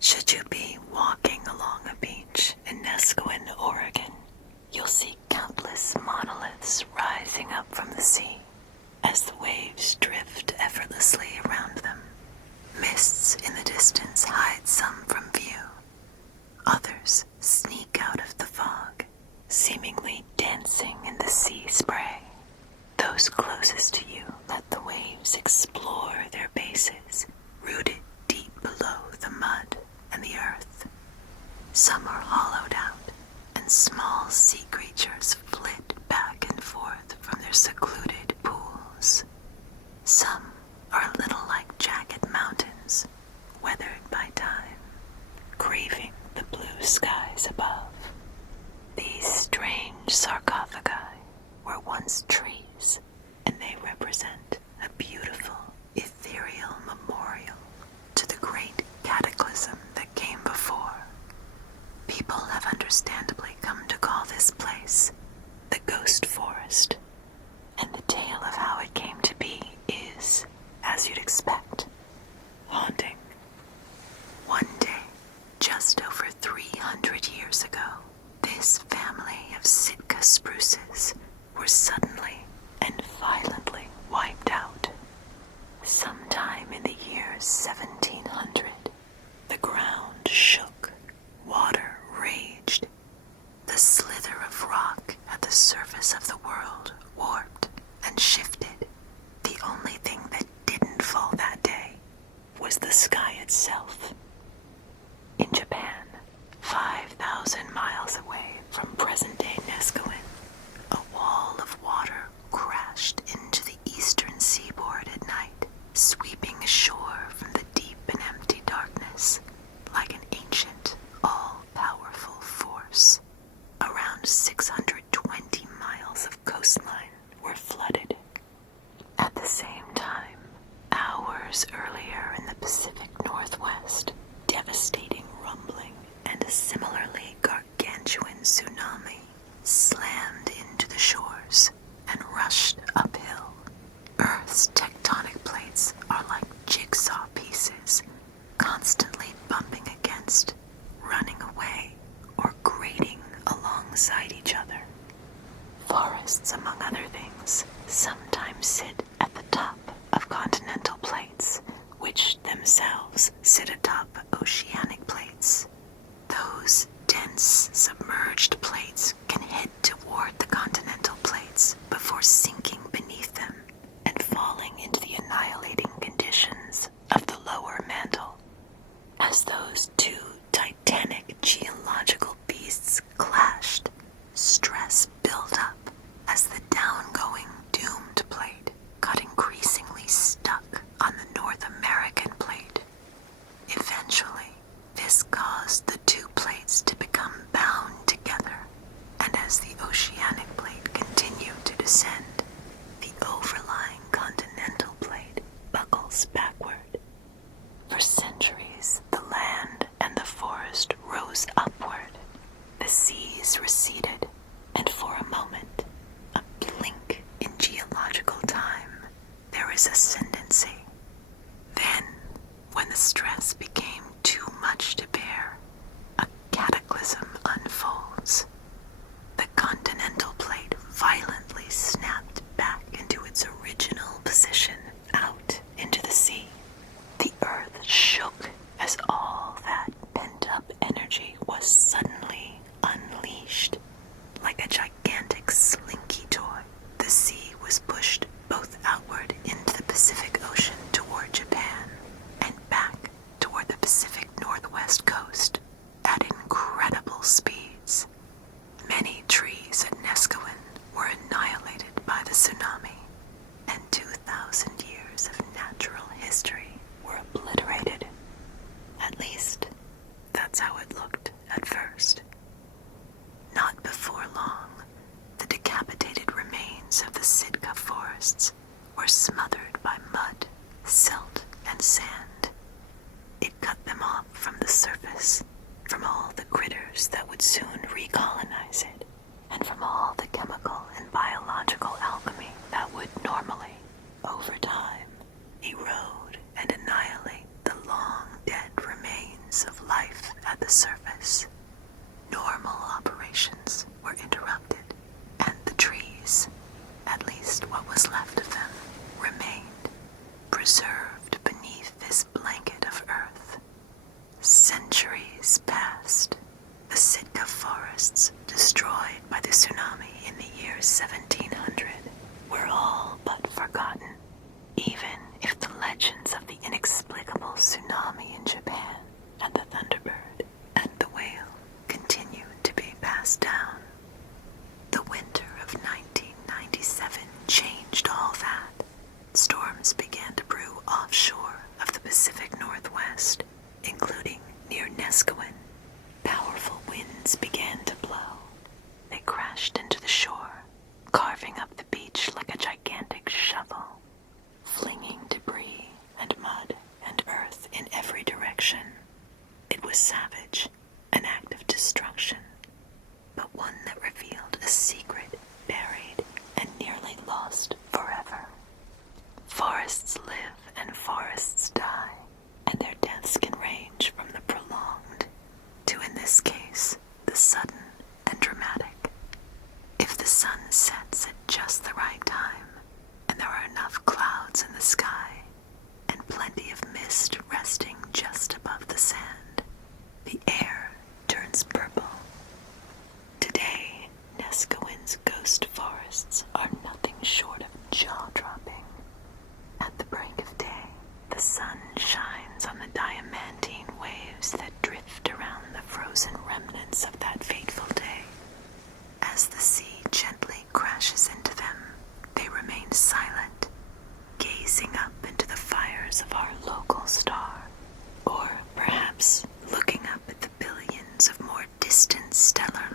Should you be walking along a beach in Nesquin, Oregon, you'll see countless monoliths rising up from the sea as the waves drift effortlessly around them. Mists in the distance hide some from view. Others sneak out of the fog, seemingly dancing in the sea spray. Those closest to you let the waves explore their bases, rooted deep below the mud and the earth. Some are hollowed out, and small sea creatures flit back and forth from their secluded pools. Some are a little like jagged mountains, weathered by time, craving the blue skies above. These strange sarcophagi were once trees, and they represent a beautiful, ethereal memorial to the great cataclysm that came before. People have understandably come to call this place the Ghost Forest, and the tale of how it came to be is, as you'd expect, haunting. One day, just over 300 years ago, this family of Sitka spruces were suddenly and violently wiped out. Sometime in the year 1700, the ground shook, water raged. The slither of rock at the surface of the world warped and shifted. The only thing that didn't fall that day was the sky itself. In Japan, 5,000 miles away from present-day Nesquin, a wall of water crashed into the eastern seaboard at night, sweeping ashore from the deep and empty darkness like an ancient, all-powerful force. Around 620 miles of coastline were flooded. At the same time, hours earlier in the Pacific Northwest, devastating rumbling and a similarly gargantuan tsunami slammed into the shores and rushed uphill. Earth's tectonic plates are like jigsaw pieces, constantly bumping against, running away, or grating alongside each other. Forests, among other things, sometimes sit at the top of continental plates, which themselves sit atop oceanic plates. Those dense, submerged plates can head toward the continental plates before sinking beneath them and falling into the annihilating conditions of the lower mantle. As those two titanic geological beasts clashed, stress built up as the downgoing doomed plate got increasingly stuck on the North American plate. Eventually, this caused the two plates to become bound together, and as the oceanic plate continued to descend, the overlying continental plate buckles backward. For centuries, the land and the forest rose upward. The seas receded, and for a moment, a blink in geological time, there is ascendancy. Then, when the stress became too much to bear, a cataclysm unfolds. The continental plate violently snapped back into its original position out into the sea. The earth shook as all that pent-up energy was suddenly unleashed. Like a gigantic slinky toy, the sea was pushed both outward into the Pacific Ocean toward Japan and back toward the Pacific Northwest coast at incredible speeds. Many trees at Nesquin were annihilated by the tsunami, and 2,000 years of natural history were obliterated. At least, that's how it looked at first. Not before long, the decapitated remains of the Sitka forests were smothered by mud, silt, and sand. It cut them off from the surface, from all the critters that would soon recolonize it, and from all the chemical and biological alchemy that would normally, over time, erode and annihilate the long-dead remains signs of life at the surface. Normal operations were interrupted, and the trees, at least what was left of them, remained preserved beneath this blanket of earth. Centuries passed. The Sitka forests, destroyed by the tsunami in the year 1700, were all but forgotten, even if the legends of the inexplicable tsunami in Japan and the Thunderbird and the whale continued to be passed down. The winter of 1997 changed all that. Storms began to brew offshore of the Pacific Northwest, including near Neskowin. Powerful winds began to blow. They crashed into the shore, carving up the beach like a gigantic shovel, flinging debris and mud and earth in every direction. It was savage, an act of destruction, but one that revealed a secret buried and nearly lost forever. Forests live and forests die, and their deaths can range from the prolonged to, in this case, the sudden and dramatic. If the sun sets at just the right time, and there are enough clouds in the sky, and plenty of mist resting just above the sand, the air turns purple. Today, Neskowin's ghost forests are nothing short of jaw-dropping. At the break of day, the sun shines on the diamantine waves that drift around the frozen remnants of that fateful day. As the sea gently crashes into them, they remain silent, gazing up into the fires of our local star, or perhaps looking up at the billions of more distant stellar